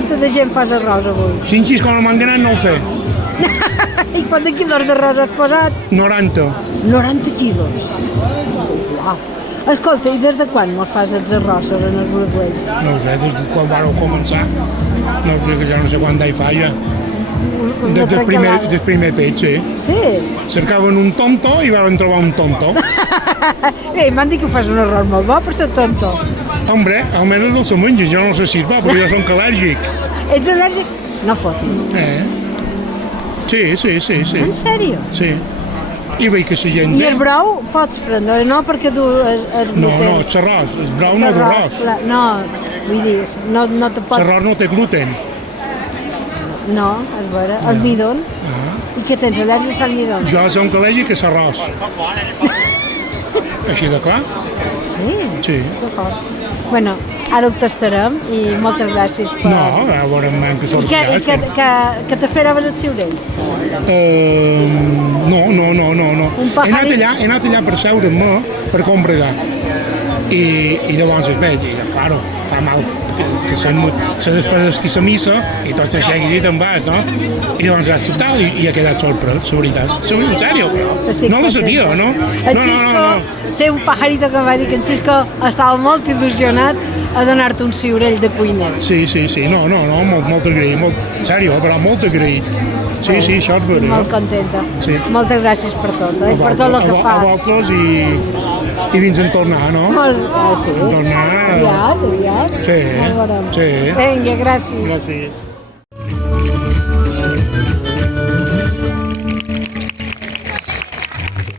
quanta de gent fas arròs avui? 5 com a manganat no ho sé. I quant de quilos d'arròs has posat? 90. 90 quilos. Uau. Escolta, i des de quan mos fas els arrossos en el Burguell? No ho sé, des de quan vareu començar. No, perquè ja no sé quant d'ahir fa ja. Des del primer peix, sí. Sí? Cercaven un tonto i van trobar un tonto. M'han dit que fas un arròs molt bo per ser tonto. Hombre, almenys el se menja, jo no sé si és bo, perquè jo soc al·lèrgic. Ets al·lèrgic? No fotis. Sí. En sèrio? Sí. I veig que la gent... I el brou pots prendre, no perquè du el gluten. No, xarròs, el brou no és arròs. No, vull dir, no te pots... Xarròs no té gluten. No, és vera. El midon? I què tens, al·lèrgia al midon? Jo soc al·lèrgic a l'arròs. Així de clar? Sí? Sí. Que fort. Bueno, ara ho tastarem i moltes gràcies per... No, a veure que sort I que t'esperaves el ciurell? No. Un pajarit? He anat allà per seure'm per combregar. I llavors es veig, i claro, fa mal, que se després que la missa i tots els seguidits te'n vas, no? I llavors vas total i ha quedat sorprès, la veritat. En sèrio, no lo sabia, no? El Xisco, sé un pajarito que em va dir que en Xisco estava molt il·lusionat a donar-te un ciurell de cuiner. Sí, no, molt agraït, en sèrio, però molt agraït. Sí, això és vera. Molt contenta. Sí. Moltes gràcies per tot, per tot el que fas. A vosaltres i fins a tornar, no? Sí. Tornar... Aviat. Sí. Ja ho veurem. Sí. Vinga, gràcies. Gràcies.